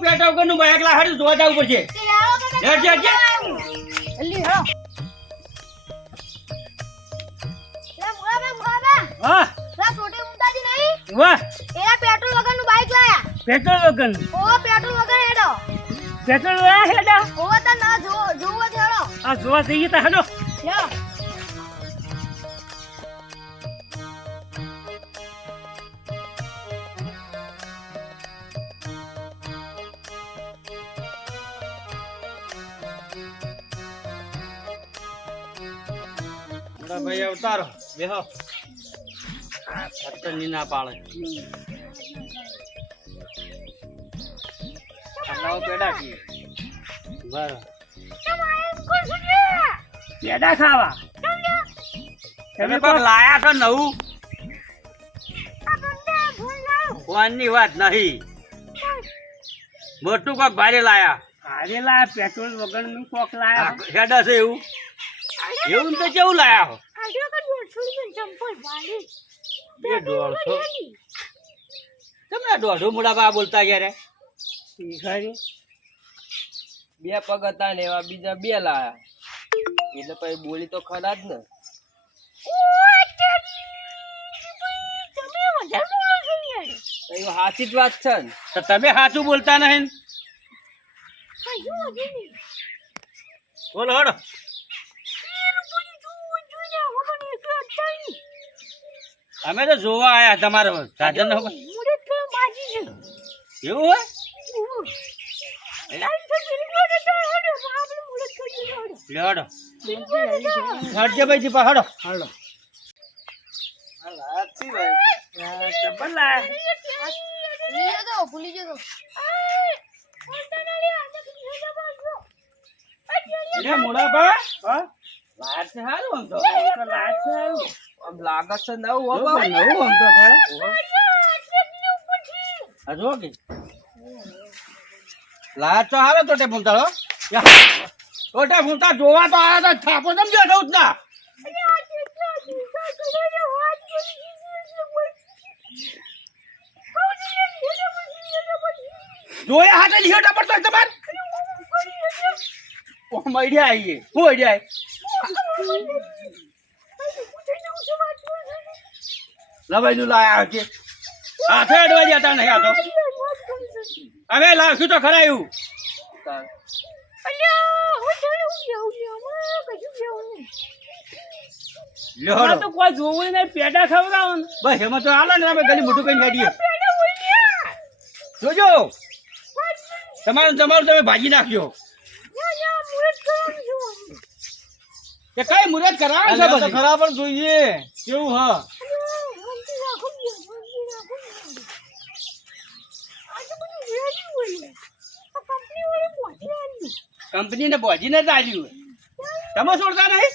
પેટા વગરનું બાઈક લાહાડી જોવા જવું પડશે હા વાહ પેટ્રોલ વગરનું બાઈક લાયા પેટ્રોલ વગર પેટ્રોલ વગર હેડો પેટ્રોલ વાળા હેડા ઓવા તા ના જોવા હેડો આ જોવા જઈએ તા હેડો હેડો ભાઈ અવતારો બેહો ખતરની ના પાડે આવો પેડા છીએ બરો પેડા ખાવા તમે કોક લાયા છો નવું કોણની વાત નહીં મોટું કોક ભારે લાયા પેટ્રોલ વગર નું કોક લાયા હેડા છે એવું એવું તો કેવું લાયા હો બે દોઢસો તમે દોઢો મોડા બા બોલતા યારે બે પગ હતા ને એવા બીજા બે લાયા એટલે પછી બોલી તો ખરા જ ને સાચી જ વાત છે ને તો તમે સાચું બોલતા નહીં બોલો હડો અમે તો જોવા આયા તમારો સાધન એવું હોય લેડો હડજે ભાઈ જીપા હડો હડો ભૂલી જતો મોડા બા લાયક છે સારું આમ તો લાગે છે આમ લાગત છે નવું હો નવું બાબા. આમ તો આ જો કે લાજ તો હારો તોટે ફૂમતા તોટે ફૂમતા જોવા તો આયા તો થાપો તમ જો દઉં ના જોયા હાથે લીધા પડતો તમાર ઓ મઈડ્યા આઈએ હું મઈડ્યા લવાઈ નું લાયા છે હાથે અડવા જતા નહીં આ તો હવે લાવશું તો ખરા એવું લ્યો તો કોઈ જોવું નહીં પેડા ખવડાવો ને બસ એમાં તો હાલો ને અમે ગલી મોટું કઈ કાઢીએ જોજો તમારું તમે ભાજી નાખજો કે કઈ મુરત કરાવે છે તો ખરા પણ જોઈએ કેવું હા કંપની ને બોજી ને ચાલ્યું તમે છોડતા નહીં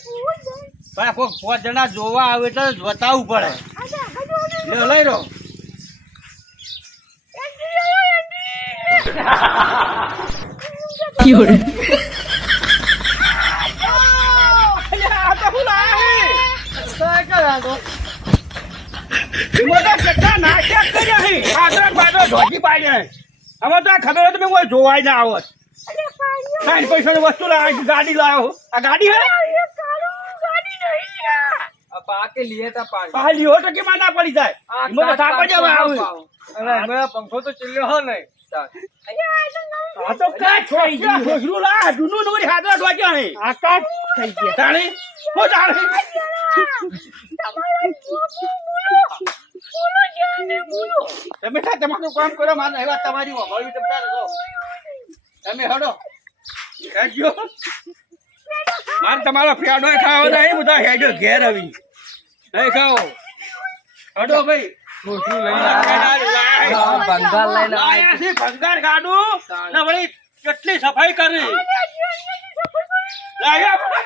પણ કોઈ 5 જણા જોવા આવે તો બતાવવું પડે લ્યો લઈ રહો અમે તો ખબર તમે કોઈ જોવાય ના આવત 60 પૈસાની વસ્તુ ગાડી લાવ્યો આ ગાડી હે પાકે લીએ તા પાડી પાલી હો તો કેમાં ના પડી જાય એમાં તો થાપ જ આવે અરે મેરા પંખો તો ચલ્યો હો નહીં આ તો કાચ થઈ ગયું છોકરું લા જૂનું નોરી હાથ વાગ્યા હે આ કાચ થઈ ગયા તાણી હો તાણી તમે તમારું કામ કરો માને એવા તમારી વભાવી તમતા રહો તમે હડો હેડજો માર તમારો ફેડો ખાવો નહીં બધા હેડો ઘેર આવી નહીં ખાઓ હડો ભાઈ બંગાળ લઈને આયા છે ભંગાર ગાડું ને વળી કેટલી સફાઈ કરી લાયા